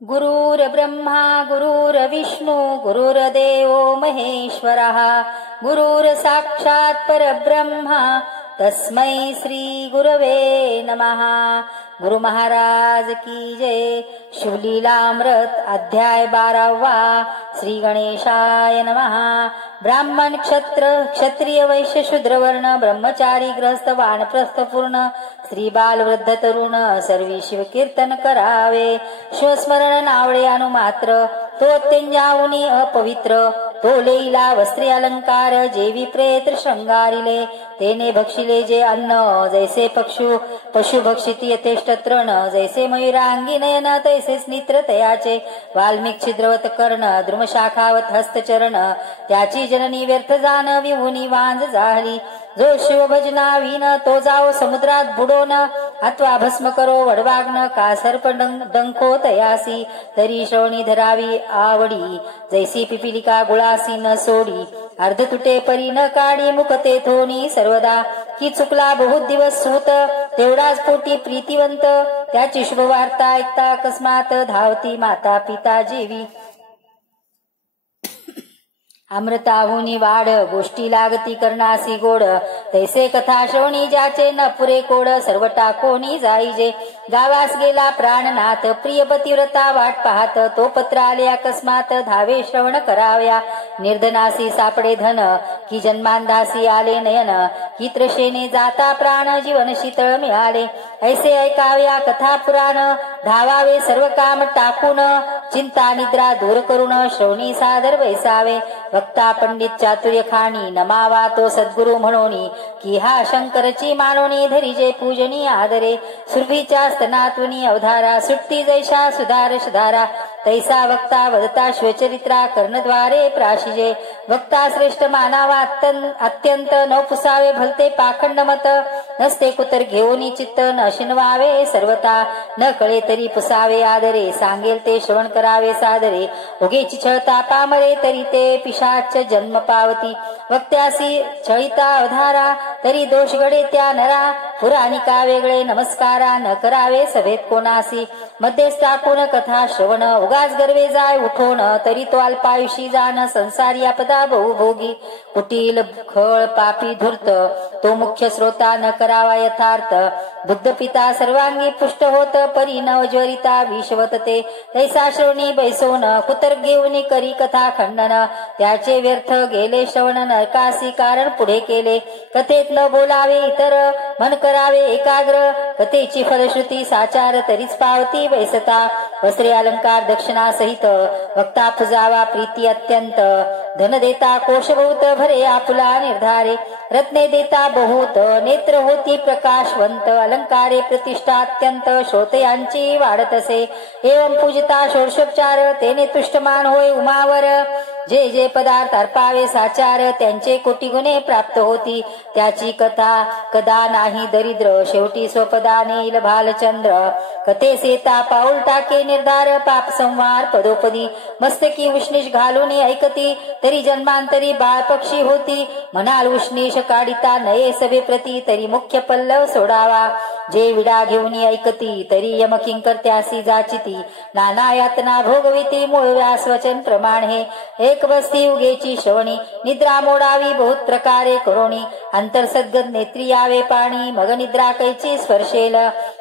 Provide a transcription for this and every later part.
गुरुर्ब्रह्मा गुरुर्विष्णू गुरुर्देवो महेश्वरः गुरुर्साक्षात् परब्रह्मा तस्मै श्री गुरवे नमः। गुरु महाराज की जय। शिवलीलामृत अध्याय 12 श्री गणेशाय नमः। ब्राह्मण क्षत्रिय वैश्य शूद्र वर्ण ब्रह्मचारी गृहस्थ वानप्रस्थ पूर्ण स्त्री बाल वृद्ध तरुण सर्वी शिव कीर्तन करावे। शिवस्मरण नावळे अनुमात्र तो अत्यंजाहुनी अपवित्र तो लेईला वस्त्री अलंकार जेवी प्रेत शृंगारिले तेने भक्षिले जे अन्न जैसे पशु भक्षिती यथेष्ट तृण जैसे मयुरांगी नयन तैसेच नित्र तयाचे वाल्मिक छिद्रवत कर्ण द्रुमशाखावत हस्तचरण त्याची जननी व्यर्थ जाण विहुनी वांज झाली। जो शिव भजना विन तो जाओ समुद्रात बुडोन अथवा भस्म करो वडवाग्न का सर्प डंको तयासी तरी श्रवणी धरावी आवडी जैसी पिपिलिका गुळासी न सोडी अर्ध तुटे परी न काढी मुकते थोनी सर्वदा की चुकला बहुत दिवस सूत तेवढाच पोटी प्रीतिवंत त्याची शुभ वार्ता ऐकता अकस्मात धावती माता पिता जेवी अमृताहुनी वाढ गोष्टी लागती करणासी गोड तैसे कथा श्रवणी ज्याचे न पुरे कोड सर्व टाकोनी जाईजे गावास गेला प्राणनाथ प्रिय पतिव्रता वाट पाहत तो पत्र आले अकस्मात धावे श्रवण कराव्या निर्धनासी सापडे धन की जन्मांधासी आले नयन की त्रशेने जाता प्राण जीवन शीतळ मिळाले ऐसे ऐकाव्या कथा पुराण धावावे सर्व काम टाकून चिंता निद्रा दूर करून श्रवणी सादर बैसावे वक्ता पंडित चातुर्य खाणी नमावा तो सद्गुरु म्हणोनी की हा शंकरची मानोनी धरीजे पूजनी आदरे सुरभीच्या स्तनात्वनी अवधारा सुट्टी जैशा सुधार सुधारा तैसा वक्ता वदता शिवचरित्रा कर्णद्वारे प्राशिजे वक्ता श्रेष्ठ मानावा अत्यंत न पुसावे भलते पाखंड मत नसते कुतर घेऊनी चित्त न शिनवावे सर्वता न कळे तरी पुसावे आदरे सांगेल ते श्रवण करावे सादरे उगेची छळता पामरे तरी ते पिशाच जन्म पावती वक्त्यासी छळिता अवधारा तरी दोष घडे त्या नरा पुराणिका वेगळे नमस्कारा न करावे सभेत कोणासी मध्येच टाकून कथा श्रवण उगाच गर्वे जाय उठोन तरी तो अल्पायुषी जाण संसारी आपदा बहुभोगी कुटील खळ पापी धूर्त तो मुख्य श्रोता न करावा यथार्थ बुद्ध पिता सर्वांगी पुष्ट होत परी न ज्वरिता विषवत ते तैसा श्रवणी बैसोन कुतर घेऊन करी कथा खंडन त्याचे व्यर्थ गेले श्रवण नरकासी कारण पुढे केले कथेत न बोलावे इतर मन करावे एकाग्र कथेची फलश्रुती साचार तरीच पावती बैसता वस्त्रे अलंकार दक्षिणा सहित वक्ता पुजावा प्रीती अत्यंत धन देता कोश बहुत भरे आपुला निर्धारे रत्ने देता बहुत नेत्र होती प्रकाशवंत अलंकारे प्रतिष्ठा अत्यंत श्रोतयांची वाढत असे एवं पूजता षोडशोपचार तेने तुष्टमान होय उमावर जे जे पदार्थ अर्पावे साचार त्यांचे कोटी गुणे प्राप्त होती त्याची कथा कदा नाही दरिद्र शेवटी स्वपदाने येईल भालचंद्र कथेस येता पाऊल टाके निर्धार पाप संवार पदोपदी मस्तकी उष्णीश घालून ऐकती तरी जन्मांतरी बाळ पक्षी होती म्हणाल उष्णीश काढिता नये सभे प्रती तरी मुख्य पल्लव सोडावा जे विडा घेऊन ऐकती तरी यमकिंकर त्यासी जाचिती नाना यातना भोगविती मूळ व्यास वचन प्रमाण हे एक वस्ती उगेची श्रवणी निद्रा मोडावी बहुत प्रकारे करोणी अंतर सद्गत नेत्री यावे पाणी मग निद्रा कैची स्पर्शेल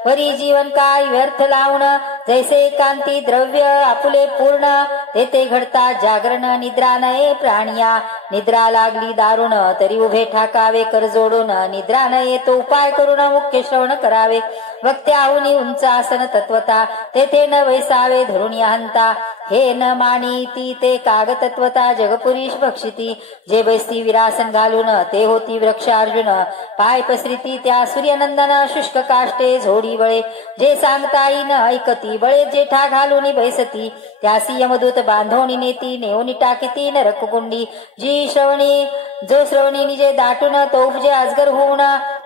वरी जीवन काय व्यर्थ लावून जैसे एकांती द्रव्य आपुले पूर्ण तेथे घडता जागरण निद्रा नये प्राणिया निद्रा लागली दारुण तरी उभे ठाकावे कर जोडून निद्रा नये तो उपाय करून मुख्य श्रवण करावे वक्त्याहुनी उंच आसन तत्वता तेथे न वैसावे धरुणी हंता हे न मानिती ते कागतत्वता जगपुरीश भक्षिती जे बैसती विरासन घालून ते होती वृक्ष अर्जुन पाय पसरिती त्या सूर्यनंदन शुष्क काष्टे झोडी बळे जे सांगता न ऐकती बळे जेठा घालून बैसती त्यासी यमदूत बांधवणी नेती नेऊनी टाकीती नरककुंडी जी श्रवणी जो श्रवणी निजे दाटून तो उपजे अजगर होऊन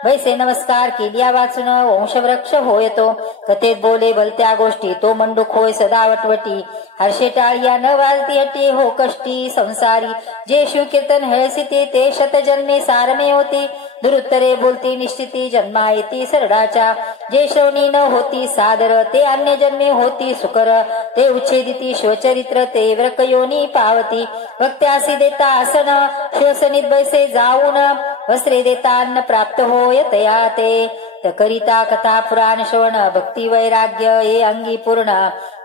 वैसे नमस्कार केलिया वाचून वंशवृक्ष होयतो कथेत बोले भलत्या गोष्टी तो मंडूक होय सदा वटवटी हर्षे टाळिया न वाजती हटी हो कष्टी संसारी जे शिवकीर्तन हेळसिती ते शतजन्मे सारमे होती दुरुत्तरे बोलती निश्चिती जन्मा येती सरडाच्या जे श्रवणी न होती सादर ते अन्य जन्मे होती सुकर ते उच्छेदिती शिवचरित्र ते व्रकयोनी पावती भक्त्यासी देता आसन श्वसनीत बैसे जाऊन वस्त्रे देता अन्न प्राप्त होय तया ते करिता कथा पुराण श्रवण भक्ती वैराग्य ये अंगी पूर्ण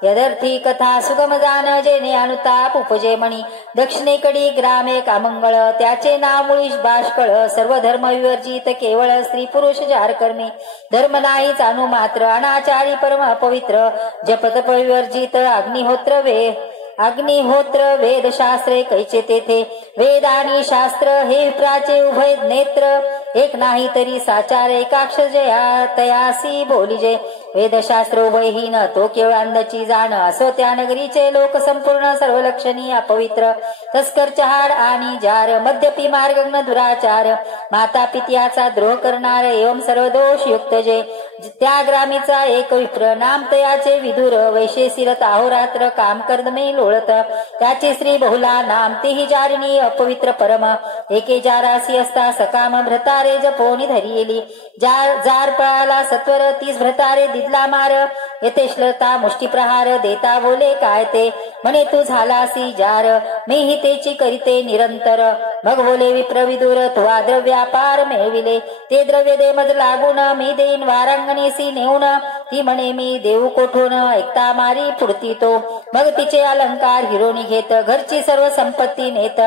यदर्थी कथा सुगम जान जेने अनुताप उपजे मणी दक्षिणेकडे ग्रामे कामंगळ त्याचे नाव मुळीश बाष्कळ सर्व धर्म विवर्जित केवळ स्त्री पुरुष जार कर्मी धर्म नाही जाणू मात्र अनाचारी परम अपवित्र जपतप विवर्जित अग्निहोत्र वेद शास्त्रे कैचे तेथे वेद आणि शास्त्र हे विप्राचे उभय नेत्र एक नाही तरी साचार एकाक्ष जया तयासी बोलिजे वेदशास्त्र उभयहीन तो केवळ अंधची जाण असो त्या नगरीचे लोक संपूर्ण सर्व लक्षणी अपवित्र तस्कर चहाड आणि जार मद्यपी मार्गग्न दुराचार माता पित्याचा द्रोह करणार एवं सर्व दोष युक्त जे त्या ग्रामीचा एक विप्र नाम तयाचे विदुर वैशेषिरत अहोरात्र काम कर्दमे लोळत त्याचे श्री बहुला नाम तेही जारिणी अपवित्र परम एके जारासी असता सकाम भ्रतारे जपोनी धरिली जार पळाला सत्वर 30 भ्रतारे दिदला मार येथे श्लता मुष्टीप्रहार देता बोले काय ते म्हणे तू झालासी जार मीही तेची करीते निरंतर मग बोले विप्र विदुर तुवा द्रव्यापार मिळविले ते द्रव्य दे मज लागून मी देईन वारांगणीसी नेऊन ती म्हणे मी देऊ कोठून ऐकता मारी पुढती तो मग तिचे अलंकार हिरोणी घेत घरची सर्व संपत्ती नेत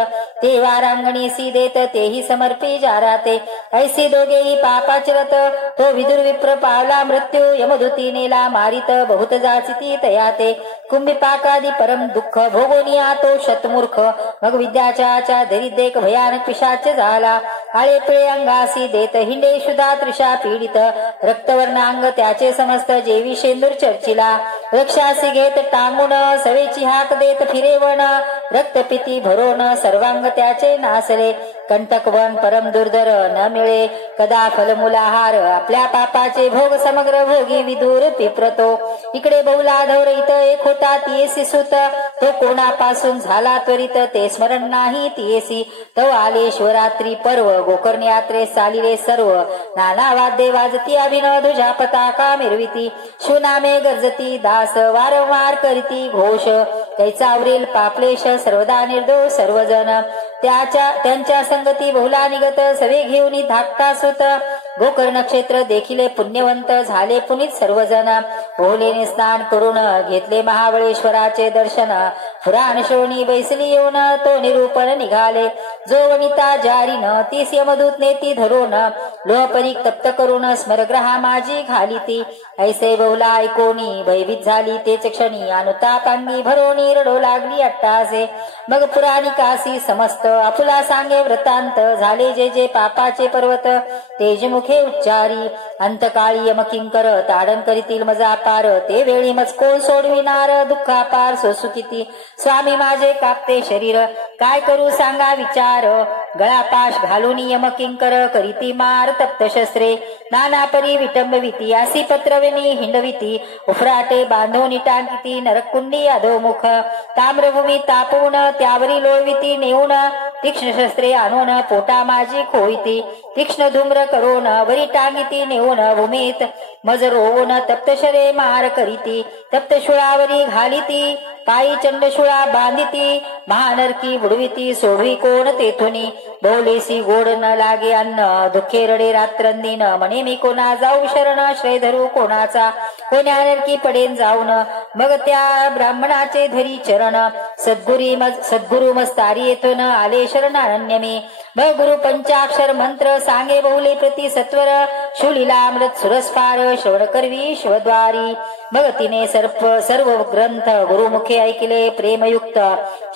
ते वारांगणीसी देत तेही समर्पी जाराते ऐसी दोघेही पापाचरत तो विदुर विप्र पावला मृत्यू यमदूती नेला मारित बहुत जाचिती तयाते कुंभिपाकादी परम दुःख भोगोनिया तो शतमूर्ख मग विद्याच्या दरिद्रेक भयानक पिशाच झाला आळे पिळे अंगासी देत हिंडे शुदा तृषा पीडित रक्तवर्णांग त्याचे समस्त जेवी शेंदूर चर्चिला रक्षासी घेत टांगून सवेची हाक देत फिरेवण रक्तपिती भरोन सर्वांग त्याचे नासले कंटकवन परम दुर्धर न मिळे कदा फलमुलाहार आपल्या पापाचे भोग समग्र भोगी विदूर पिप्रतो इकडे बहुला धौर इथं एक होता तियेसी सुत तो कोणापासून झाला त्वरित ते स्मरण नाही तियेसी तो आले शिवरात्री पर्व गोकर्ण यात्रे चालिले सर्व नाना वाद्ये वाजती अभिनव तुझ्या पताका मिरविती शिवनामे गर्जती दास वारंवार करीती घोष कैचावरील पापलेश सर्वदा निर्दोष सर्वजन त्यांच्या संगती बहुला निगत सवे घेऊन धाकटा सुत गोकर्ण क्षेत्र देखिले पुण्यवंत झाले पुनीत सर्वजन ओहलेने स्नान करून घेतले महाबळेश्वराचे दर्शन पुराण श्रवणी बैसली येऊन तो निरूपण निघाले जो वनिता जारीन तीस यमदूत नेती धरून लोहपरीक तप्त करून स्मरग्रहा माझी घाली ती ऐसे बहुला ऐकोनी भयभीत झाली तेच क्षणी अनुतापांगी भरोणी रडो लागली अट्टासे मग पुराणिकासी समस्त आपुला सांगे वृत्तांत झाले जे जे पापाचे पर्वत तेजमुखे उच्चारी अंतकाळी यमकिंकर ताडण करीतील मजा पार ते वेळी मजकोळ सोडविनार दुःखापार सोसुकिती स्वामी माझे कापते शरीर काय करू सांगा विचार गळापाश घालून यमकिंकर करीती मार तप्त शस्त्रे नाना परी विटंबविती आसी पत्रविनी हिंडविती उफराटे बांधून टांकिती नरकुंडी अधोमुख ताम्रभूमी तापवून त्यावरी लोळविती नेऊन तीक्ष्ण शस्त्रे आणून पोटा माझी खोईती तीक्ष्ण धूम्र करून वरी टांगिती नेऊन भूमीत मज रोवून तप्तशरे मार करीती तप्तशुळावरी घालिती पायी चंडशुळा बांधिती महानरकी बुडविती सोडवी कोण तेथुनी बहुलेसी गोड न लागे अन्न दुःखे रडे रात्रंदिन म्हणे मी कोणा जाऊ शरण श्रय धरू कोणाचा कोण्या नरकी पडेन जाऊन मग त्या ब्राह्मणाचे धरी चरण सद्गुरु मस्तारी येथून आले शरणारण्य मी मग गुरु पंचाक्षर मंत्र सांगे बहुले प्रति सत्वर शुलीला अमृत सुरस्पार श्रवण करवी शिवद्वारी मग तिने सर्व ग्रंथ गुरुमुखे ऐकले प्रेमयुक्त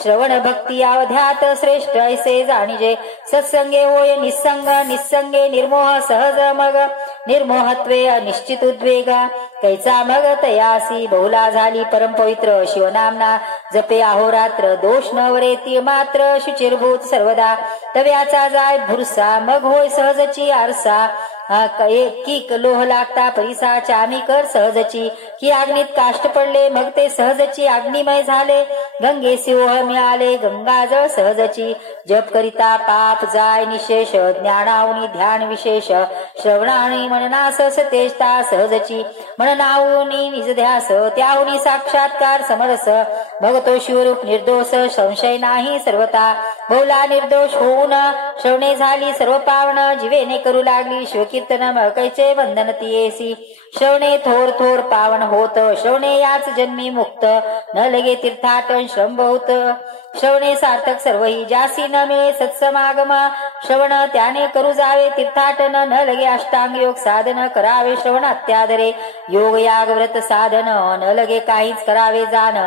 श्रवण भक्ती अवध्यात श्रेष्ठ ऐसे जाणीजे सत्संगे होय निस्संगे निर्मोह सहज मग निर्मोहत्वे अनिश्चित उद्वेग कैचा मग तयासी बहुला झाली परम पवित्र शिवनामना जपे अहोरात्र दोष न वरेती मात्र शुचिरभूत सर्वदा तव्याचा जाय भुरसा मग होय सहजची आरसा की लोह लागता परिसा चामी कर सहजची की अग्नीत काष्ट पडले मग ते सहजची अग्निमय झाले गंगेसी ओह मिळाले गंगाजळ सहजची जप करिता पाप जाय निशेष ज्ञानावनी ध्यान विशेष श्रवणानी मननास सतेजता सहजची मननावनी निज ध्यास त्याहुनी साक्षात्कार समरस भगतो शिवरूप निर्दोष संशय नाही सर्वता बहुला निर्दोष होऊन श्रवणे झाली सर्व पावन जीवेने करू लागली शिवकीर्तन मळकैचे वंदन तियेसी श्रवणे थोर थोर पावन होत श्रवणे याच जन्मी मुक्त न लगे तीर्थाटन श्रम बहुत श्रवणे सार्थक सर्वही ज्यासी न मिळे सत्समागम श्रवण त्याने करू जावे तीर्थाटन न लगे अष्टांग योग साधन करावे श्रवण अत्यादरे योग याग व्रत साधन न लगे काहीच करावे जाण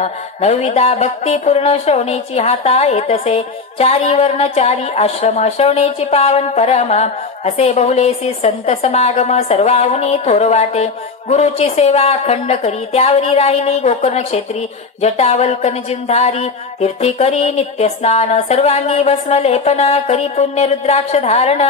नवविधा भक्ती पूर्ण श्रवणेची हाता येतसे चारी वर्ण चारी आश्रम श्रवणेची पावन परम असे बहुलेसी संत समागम सर्वाहुनी थोर वाटे गुरुची सेवा अखंड करी त्यावरी राहिली गोकर्ण क्षेत्री जटावल्कन जिंधारी तीर्थी करी नित्य स्नान सर्वांगी भस्म लेपन करी पुण्य रुद्राक्ष धारण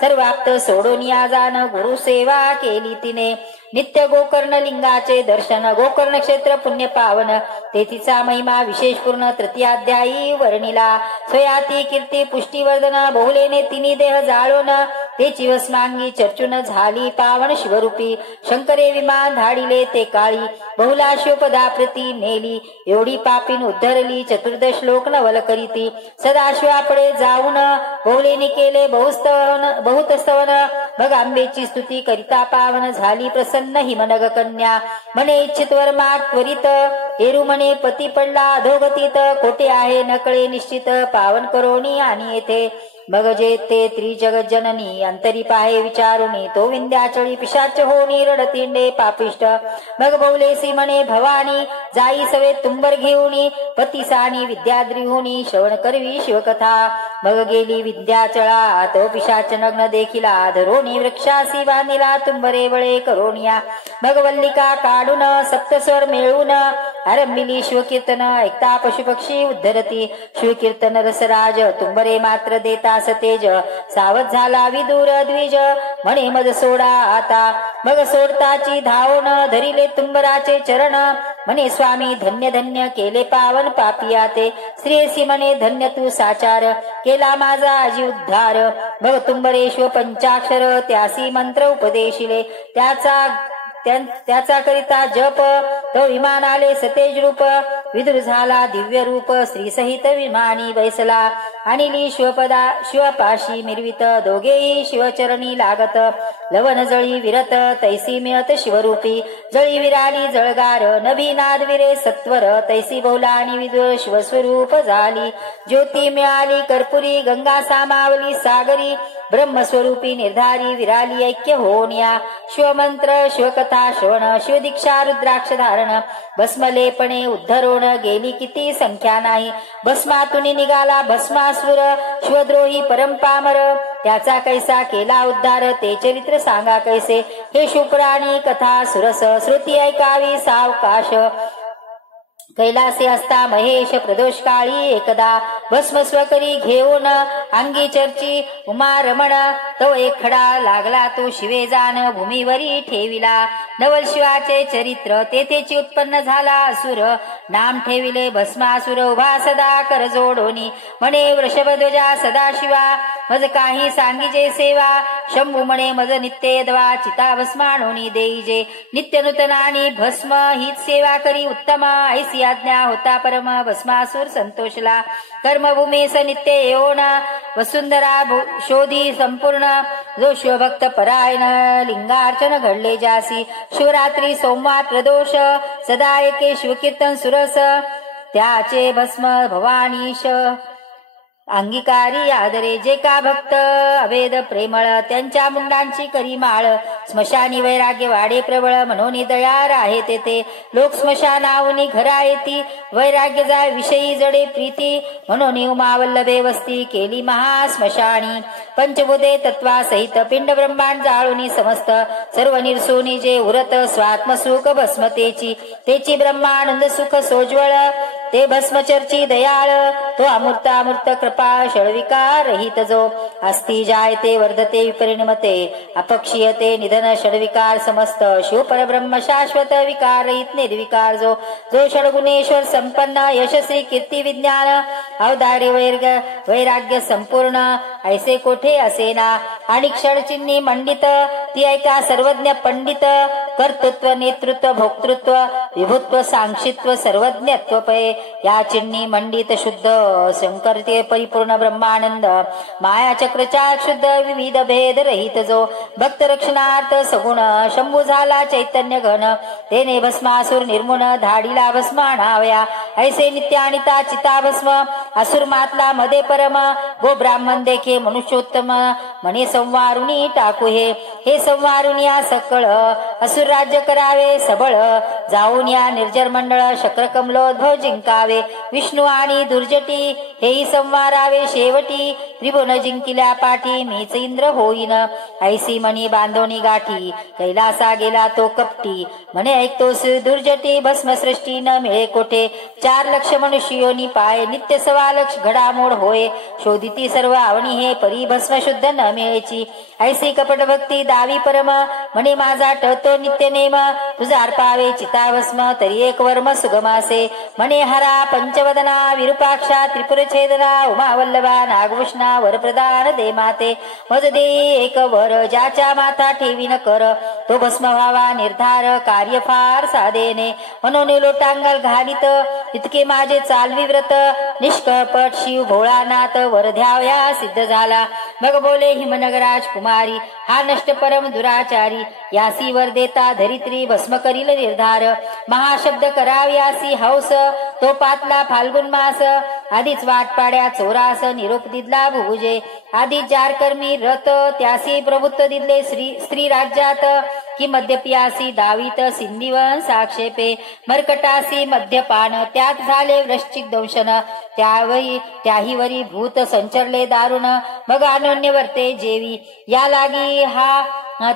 सर्वाप्त सोडून या जाण गुरु सेवा केली तिने नित्य गोकर्ण लिंगाचे दर्शन गोकर्ण क्षेत्र पुण्य पावन तेथीचा महिमा विशेष पूर्ण तृतीयाध्यायी वर्णिला स्वयाती कीर्ती पुष्टीवर्धन बहुलेने तिन्ही देह जाळून तेची वस्मांगी चर्चून झाली पावन शिवरूपी शंकरे विमान धाडिले ते काळी बहुला शिवपदाप्रती नेली एवढी पापीन उद्धरली चतुर्दश लोक नवल करीती सदाशिवापुढे जाऊन बहुलेने केले बहुत स्तवन मग आंबेची स्तुती करिता पावन झाली प्रसन्न हिमनग कन्या म्हणे इच्छित वर माग त्वरित एरू म्हणे पती पडला अधोगतीत कोठे आहे नकळे निश्चित पावन करोनी आणि येथे मग जे ते त्रिजगत जननी अंतरी पाहे विचारुनी तो विंध्याचळी पिशाच होणी रडतिंडे पापिष्ट मग बहुलेसी म्हणे भवानी जाई सवे तुंबर घेऊनी पतिसानी विद्याद्री होनी श्रवण करवी शिवकथा मग गेली विद्याचळा तो पिशाच नग्न देखिला धरोणी वृक्षासी बांधिला तुंबरे वळे करोनिया मग वल्लिका काढून सप्तस्वर मिळून आरंभिली शिवकीर्तन ऐकता पशुपक्षी उद्धरती शिवकीर्तन रसराज तुंबरे मात्र देता सतेज सावध झाला विदूर द्विज म्हणे मज सोडा आता मग सोडताची धावून धरिले तुंबराचे चरण म्हणे स्वामी धन्य धन्य केले पावन पापिया ते श्रेयसी म्हणे धन्य तू साचार केला माझा आजी उद्धार मग तुंबरेश्व पंचाक्षर त्यासी मंत्र उपदेशिले त्याचा करिता जप तो विमान आले सतेज रूप विदुर झाला दिव्य रूप श्री सहित विमानी बैसला आणि शिवपाशी मिरवित दोघेही शिवचरणी लागत लवन जळी विरत तैसी मिळत शिवरूपी जळी विराली जळगार नभीनाद विरे सत्वर तैसी बहुला आणि विदुर शिवस्वरूप झाली ज्योती मिळाली कर्पुरी गंगा सामावली सागरी ब्रह्मस्वरूपी निर्धारी विराली ऐक्य होनिया शिवमंत्र शिवकथा श्रवण शिवदीक्षा रुद्राक्ष धारण भस्मलेपणे उद्धरोण गेली किती संख्या नाही भस्मातून निघाला भस्मासुर शिवद्रोही परंपामर त्याचा कैसा केला उद्धार ते चरित्र सांगा कैसे हे शिवपुराणी कथा सुरस श्रुती ऐकावी सावकाश कैलासे असता महेश प्रदोष काळी एकदा भस्मस्व करी घेऊन अंगी चर्ची उमा रमण तो एक खडा लागला तो शिवे जाण भूमीवरी ठेविला नवल शिवाचे चरित्र तेथेची उत्पन्न झाला असुर नाम ठेविले भस्मासुर उभा सदा कर जोडोनी म्हणे वृषभध्वजा सदाशिवा मज काही सांगीजे सेवा शंभू म्हणे मज नित्य यद्वा चिता भस्माणोनी देईजे नित्य नूतनानी भस्म हीच सेवा करी उत्तम ऐसी आज्ञा होता परम भस्मासूर संतोषला कर्मभूमीस नित्य येऊन वसुंधरा शोधी संपूर्ण जो शिवभक्त परायण लिंगार्चन घडले जासी शिवरात्री सोमवार प्रदोष सदा एके शिवकीर्तन सुरस त्याचे भस्म भवानीश अंगीकारी आदरे जे का भक्त अभेद प्रेमळ त्यांच्या मुंडांची करी माळ स्मशानी वैराग्य वाडे प्रबळ म्हणून दया राहे तेथे लोक स्मशानावनी घरा येती वैराग्य जाय विषयी जडे प्रीती म्हणून उमावल्लभे वस्ती केली महास्मशानी पंचभूते तत्वा सहित पिंड ब्रह्मांड जाळूनी समस्त सर्व निर्सोनी जे उरत स्वात्मसुख भस्मतेची तेची ब्रह्मानंद सुख सोज्वळ ते भस्मचर्ची दयाळ तो अमूर्त कृपा षडविकार रहित जो अस्ति जायते वर्धते विपरिणमते अपक्षीयते निधन षडविकार समस्त शिव परब्रह्म शाश्वत विकार रहित निर्विकार जो षडगुणेश्वर संपन्न यशस्वी कीर्ती विज्ञान अवधार्य वैराग्य संपूर्ण ऐसे कोठे असेना आणि क्षणचिन्नी मंडित ती ऐका सर्वज्ञ पंडित कर्तृत्व नेतृत्व भोक्तृत्व विभुत्व सांक्षित्व सर्वज्ञत्व पै या चिन्नी मंडित शुद्ध शंकरते परिपूर्ण ब्रह्मानंद माया चक्रचा शुद्ध विविध भेद रहित जो भक्त रक्षणार्थ सगुण शंभू झाला चैतन्य घन तेने भस्मासुर निर्मुण धाडीला भस्माणावया ऐसे नित्यानिता चिता भस्म असुर मातला मध्ये परम गो ब्राह्मण देखे मनुष्योत्तम म्हणे संवारुणी टाकू हे संवारुणी या सकळ असुर राज्य करावे सबळ जाऊन या निर्जर मंडळ शक्र कमलोद्भव जिंकावे विष्णू आणि दुर्जटी हेही संवारावे शेवटी त्रिभुवन जिंकिल्या पाठी मीच इंद्र होईन ऐसी मणी बांधोनी गाठी कैलासा गेला तो कपटी म्हणे ऐकतोस दुर्जटी भस्मसृष्टी न मिळे कोठे 4 लक्ष मनुष्योनी पाय नित्य 6 लक्ष घडामोड होय शोधिती सर्व आवणी हे परी भस्म शुद्ध न मिळेची ऐसी कपट भक्ती दावी परम म्हणे माझा टळतो नित्य नेम तुझा अर्पावे चिता भस्म तरी एक वर्म सुगमासे म्हणे हरा पंचवदना विरूपाक्षा त्रिपुर छेदना उमा वल्लभा नागभूषणा वरप्रदान दे माते मज दे एक वर ज्याच्या माथा ठेवी न कर तो भस्म व्हावा निर्धार कार्य फार साधेने म्हणून लोटांगल घालित इतके माझे चालवी व्रत निष्कपट शिव भोळानाथ वर ध्यावया सिद्ध झाला मग बोले हिमनगराज कुमारी हा नष्ट परम दुराचारी यासी वर देता धरित्री भस्म करील निर्धार महाशब्द कराव्यासी हौस तो पातला फाल्गुन मास आधीच वाट पाड्या चोरास निरोप दिदला भुभुजे आधी जार कर्मी रत त्यासी प्रभुत्व दिले स्त्री राज्यात कि मद्यपियासी दावीत सिंधीवन साक्षेपे मरकटासी मद्यपान त्यात झाले वृश्चिक दंशन त्याही वरी भूत संचरले दारुण मग अनन्य वर्ते जेवी या लागी हा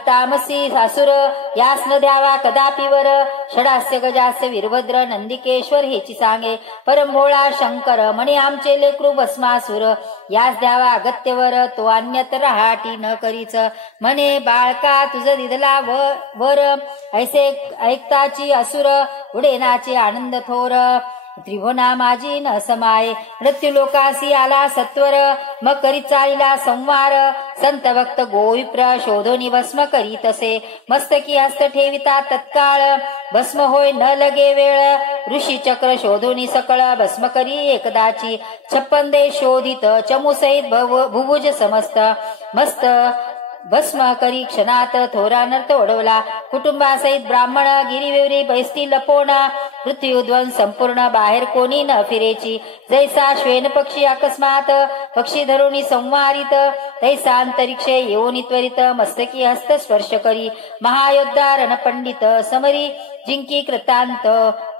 तामसी असुर यास न द्यावा कदापि वर षडास्य गजास्य वीरभद्र नंदिकेश्वर हेची सांगे परमभोळा शंकर म्हणे आमचे लेकरू भस्मासुर यास द्यावा अगत्यवर तो अन्यत्र राहाटी न करीच म्हणे बाळका तुझ दिधला वर ऐसे ऐकताची असुर उडेनाचे आनंद थोर त्रिभुवना माझी न समाये मृत्यू लोकासी आला सत्वर मग करीत चालिला संवार संत भक्त गोविप्र शोधोनी भस्म करीत असे मस्तकी हस्त ठेविता तत्काळ भस्म होय न लगे वेळ ऋषी चक्र शोधोनी सकळ भस्म करी एकदाची 56 देश शोधित चमू सहित भुभुज समस्त मस्त भस्म करी क्षणात थोरा नर्त ओढवला कुटुंबासहित ब्राह्मण गिरीवेवरी बैसती लपोणा मृत्यूध्वंस संपूर्ण बाहेर कोणी न फिरेची जैसा श्वेन पक्षी अकस्मात पक्षी धरुणी संवारित तैसा अंतरिक्षे येऊन त्वरित मस्तकी हस्त स्पर्श करी महायोद्धा रणपंडित समरी जिंकी कृतांत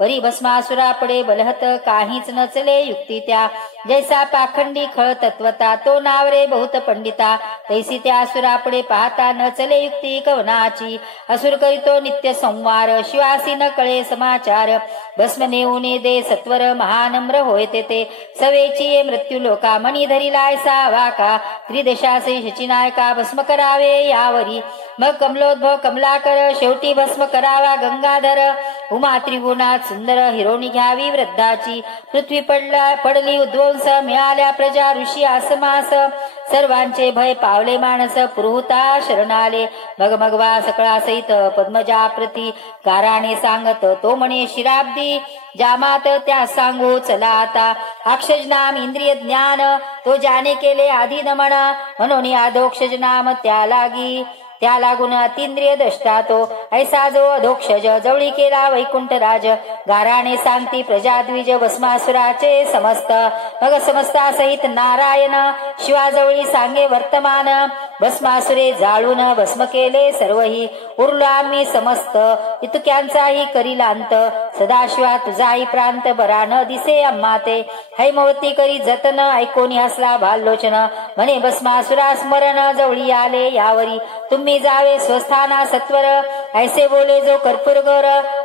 परी भस्मासुरा पडे बलहत काहीच नचले युक्ती त्या जैसा पाखंडी खळ तत्वता तो नावरे बहुत पंडिता तैसी त्या असुरापडे पाहता न चले युक्ती कवनाची असुर करीतो नित्य संवार शिवासी न कळे समाचार भस्म नेऊने दे सत्वर महानम्र होय ते सवेची मृत्यू लोका मणी धरिलाय सा वाका त्रिदेशासे शचिनायका भस्म करावे यावरी मग कमलोद्भव कमलाकर शेवटी भस्म करावा गंगाधर उमा त्रिगुणात सुंदर हिरोणी घ्यावी वृद्धाची पृथ्वी पडली उद्ध्वंस मिळाल्या प्रजा ऋषी आसमास सर्वांचे भय पावले माणस पुरुहुता शरणाले मगमगवा सकळा सहित पद्मजा प्रती गाराने सांगत तो म्हणे शिराब्दी जामात त्या सांगू चला आता अक्षज नाम इंद्रिय ज्ञान तो ज्याने केले आधी नमन म्हणून अधोक्षज नाम त्या लागून अतिंद्रिय दृष्टा तो ऐसा जो अधोक्षज जवळी केला वैकुंठ राज गाराने सांगती प्रजाद्विज भस्मासुराचे समस्त मग समस्ता सहित नारायण शिवाजवळी सांगे वर्तमान भस्मासुरे जाळून भस्म केले सर्वही उरलो आम्ही समस्त इतक्यांचाही करीलांत सदाशिवा तुझाही प्रांत बरा न दिसे आम्हा ते हैमवती करी जतन ऐकोनी हसला भाल्लोचन म्हणे भस्मासुरा स्मरण जवळी आले यावरी तुम्ही जावे स्वस्थाना सत्वर ऐसे बोले जो कर्पूरगौर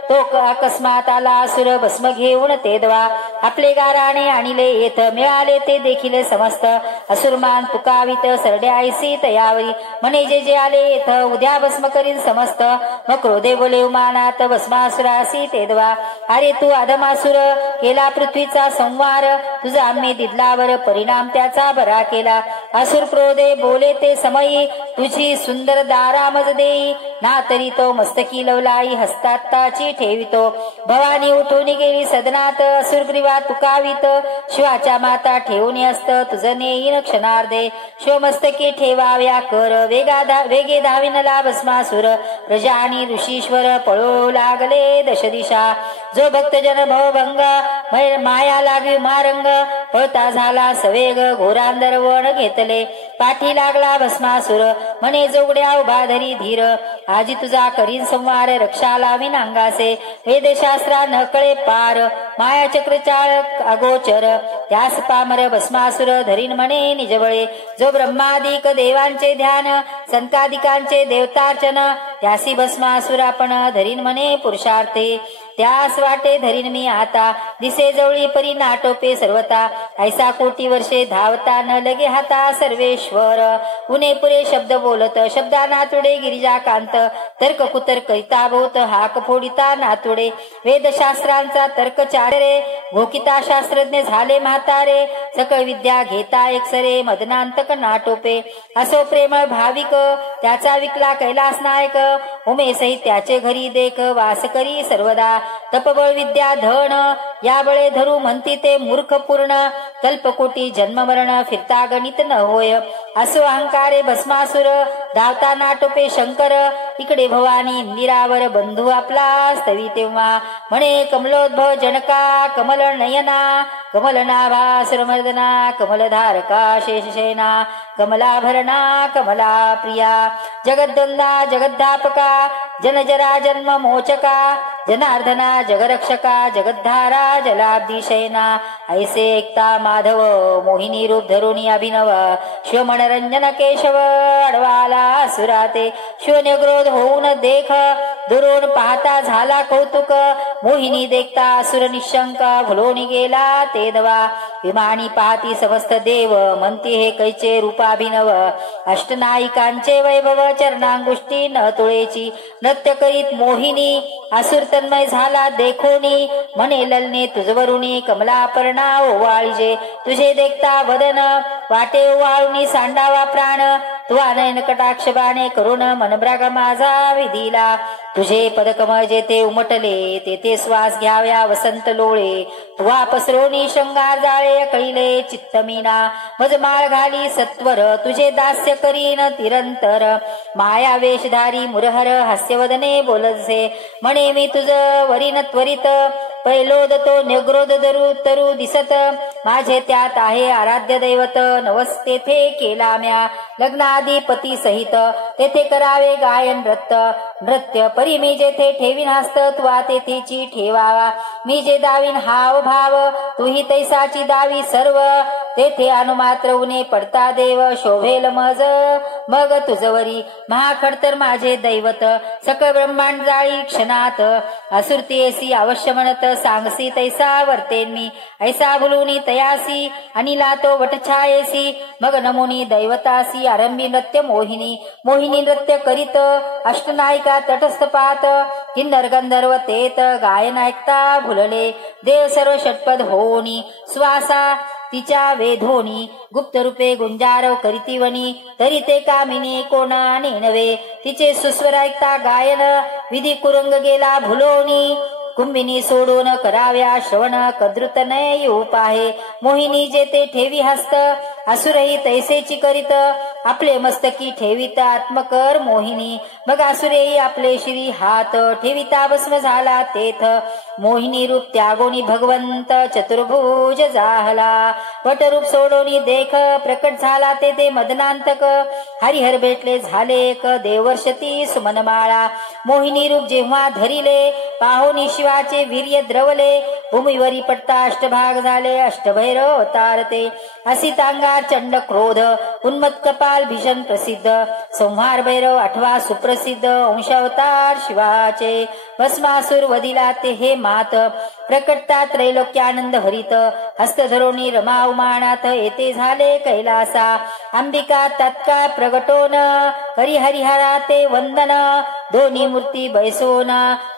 तो अकस्मात आला असुर भस्म घेऊन ते द्वा आपले गाराणे आणिले येथ मिळाले ते देखील समस्त असुरमान तुकावित सरड्या ऐसी तयावरी म्हणे जे आले येथ उद्या भस्म करीन समस्त मग क्रोधे बोले उमानात भस्मासुरासी ते द्वा अरे तू अधमासुर केला पृथ्वीचा संवार तुझा आम्ही दिदलावर परिणाम त्याचा बरा केला असुर क्रोधे बोले ते समयी तुझी सुंदर दारामज देई ना तरी तो मस्तकी लवलाई हस्ताताची ठेवितो भवानी उठून गेली सदनात असुरग्रीवा तुकावित शिवाच्या माता ठेवून असत तुझ नेईन क्षणार्धे शिवमस्तकी ठेवाव्या कर वेगे धाविनला भस्मासुर प्रजा आणि ऋषीश्वर पळो लागले दशदिशा जो भक्तजन भवभंग माया लागी मारंग पळता झाला सवेग घोरांदर वण घेतले पाठी लागला भस्मासुर म्हणे जोगड्या उभा धरी धीर आजी तुझा करीन संवार रक्षा लावीन अंगासे वेदशास्त्रा न कळे पार माया चक्र चाळ अगोचर त्यास पामर भस्मासुर धरीन म्हणे निजबळे जो ब्रह्मादिक देवांचे ध्यान संतादिकांचे देवतार्चन त्यासी भस्मासुर आपण धरीन म्हणे पुरुषार्थे त्यास वाटे धरीन मी आता दिसे जवळी परी नाटोपे सर्वता ऐसा कोटी वर्षे धावता न लगे हाता सर्वेश्वर उने पुरे शब्द बोलत शब्दा नातुडे गिरिजाकांत तर्क कुतर्क करिता भोत हाक फोडिता नातुडे वेदशास्त्रांचा तर्क चारे भोकिता शास्त्रज्ञ झाले म्हातारे सकळ विद्या घेता एकसरे मदनांतक नाटोपे असो प्रेमळ भाविक त्याचा विकला कैलास नायक उमे सहित त्याचे घरी देख वास करी सर्वदा तपबळ विद्या धन या बळे धरू म्हणती ते मूर्ख पूर्ण कल्पकोटी जन्म मरण फिरता गणित न होय असो अहंकारे भस्मासुर धावता नाटोपे शंकर इकडे भवानी इंदिरावर बंधू आपला स्तवी तेव्हा म्हणे कमलोद्भव जनका कमल नयना कमलनाभा सुरमर्दना कमलधारका शेषशयना कमलाभरणा कमला प्रिया जगद्वंदा जगद्धापका जनजरा जन्म मोचका जनार्दना जगरक्षका जगद्धारा जलाब्धिशयना ऐसे एकता माधव मोहिनी रूप धरुणी अभिनव शिवमनरंजन केशव अडवाला सुराते शिवनिग्रोध होऊन देख दुरून पाहता झाला कौतुक मोहिनी देखता असुर निशंक भुलोनी गेला ते दवा विमानी पाहती समस्त देव म्हणती हे कैचे रूपाभिनव अष्टनायिकांचे वैभव चरणांगुष्टी न तुळेची नृत्य करीत मोहिनी असुर तन्मय झाला देखोनी म्हणे ललने तुझवरुणी कमलापर्णा ओवाळीजे तुझे देखता वदन वाटे ओवाळुनी सांडावा प्राण तुवा नयन कटाक्ष बाणे करुण मनब्राग माझा विधीला तुझे पदकमळ जेथे उमटले तेथे श्वास घ्याव्या वसंत लोळे तुवा पसरोनी शृंगार जाळे कैले चित्तमीना मजमाळ घाली सत्वर तुझे दास्य करीन तिरंतर माया वेशधारी मुरहर हास्यवदने बोलसे म्हणे मी तुझ वरीन त्वरित पैलोद तो निग्रोध दरू तरु दिसत माझे त्यात आहे आराध्य दैवत नवस तेथे केला म्या लग्नाधिपती सहित तेथे करावे गायन नृत्य परी मी जेथे ठेवीन हस्त तुवा तेथेची ठेवावा मी जे दावीन हाव भाव तुही तैसाची दावी सर्व तेथे अनुमात्र उने पडता देव शोभेल मग तुझवरी महाखडतर माझे दैवत सकळ ब्रह्मांड जाळी क्षणात असुरतीयसी अवश्य म्हणत सांगसी तैसा वर्तेन मी ऐसा भुलुनी तयासी अनिला तो वटछायेसी मग नमुनी दैवतासी आरंभी नृत्य मोहिनी नृत्य करीत अष्टनायिका तटस्थ पात किन्नर गंधर्व तेत गायन ऐकता भुलले देव सर्व षटपद होनी श्वासा तिच्या वेधोनी गुप्त रूपे गुंजारव करीतीवनी तरी ते कामिनी कोणा नेनवे तिचे सुस्वर ऐकता गायन विधी कुरंग गेला भुलोनी कुंभिनी सोडून कराव्या श्रवण कदृत नय येऊ पाहे मोहिनी जेते ठेवी हस्त असुरही तैसेची करीत आपले मस्तकी ठेवित आत्मकर मोहिनी मग असुरेही आपले श्री हात ठेविता भस्म झाला तेथ मोहिनी रूप त्यागोनी भगवंत चतुर्भुज जाहला वटरूप सोडोनी देख प्रकट झाला ते मदनांतक हरिहर भेटले झाले एक देवर्षती सुमनमाळा मोहिनी रूप जेव्हा धरिले पाहोनी शिवाचे वीर्य द्रवले भूमीवरी पडता अष्टभाग झाले अष्टभैरव तारते असितांगार चंड क्रोध उन्मत्त कपाल भीषण प्रसिद्ध संहार भैरव आठवा सुप्रसिद्ध अंशावतार शिवाचे भस्मासूर वदिला ते हे मात प्रकटता त्रैलोक्यानंद हरित हस्तधरोणी रमा उमानाथ येथे झाले कैलासा अंबिका तत्काळ प्रगटोन करी हरिहरा ते वंदन दोन्ही मूर्ती बैसोन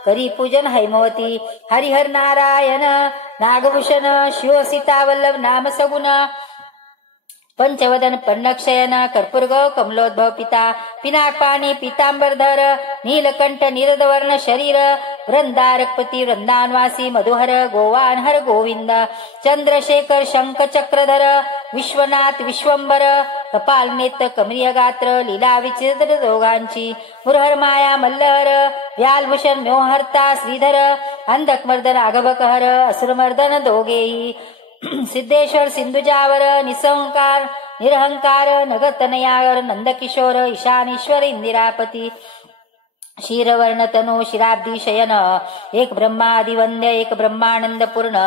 करी पूजन हैमवती हरिहर नारायण नागभूषण शिव सीता वल्लभ नाम सगुण पंचवदन पन्नक्षयन कर्पूर्ग कमलोद्भव पिता पिनाकपाणी पितांबरधर नीलकंठ निरदवर्ण शरीर वृंदारकपती वृंदानवासी मधुहर गोवानहर गोविंद चंद्रशेखर शंख चक्रधर विश्वनाथ विश्वंबर कपाल नेत्र कमरीय गात्र लीला विचित्र दोघांची मुरहर माया मल्लहर व्यालभूषण मोहर्ता श्रीधर अंधकमर्दन आगभकहर असुरमर्दन दोघेही सिद्धेश्वर सिंधुजावर निसंकार निरहंकार नगतनयावर नंदकिशोर ईशानेश्वर इंदिरापती क्षीरवर्ण तनु शिराब्दी शयन एक ब्रह्मादिवंद्य एक ब्रह्मानंद पूर्ण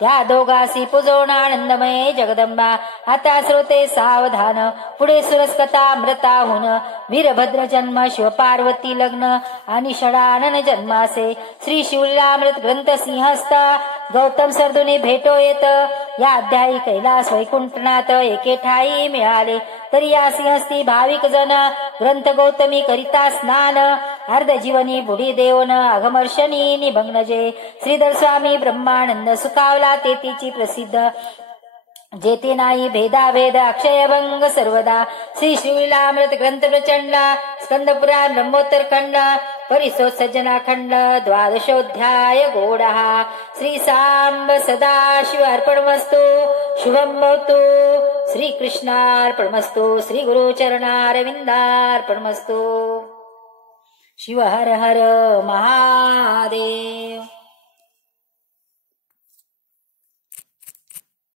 त्या दोघासी पुजोण आनंदमय जगदंबा आता श्रोते सावधान पुढे सुरस्कथा अमृताहून वीरभद्र जन्म शिवपार्वती लग्न आणि षडानन जन्मासे श्री शिवलीलामृत ग्रंथ सिंहस्थ गौतम सर्दुनी भेटो येत या अध्यायी कैलास वैकुंठनाथ एके ठाई मिळाले तरी या सिंहस्ती भाविक जन ग्रंथ गौतमी करिता स्नान अर्ध जीवनी बुढी देवन अघमर्षणी निभंगनजे श्रीधर स्वामी ब्रह्मानंद सुखावला तेतीची प्रसिद्ध जेते नाही भेदाभेद अक्षयभंग सर्वदा श्री शिवलीलामृत ग्रंथ प्रचंडा स्कंदपुराण ब्रह्मोत्तर खंड परिसो सज्जना खंड द्वादशोध्याय गोडः श्री सांब सदाशिव अर्पणमस्तु शुभम भवतु श्री कृष्णार्पणमस्तु श्री गुरु चरणारविंदार्पणमस्तु शिव हर हर महादेव।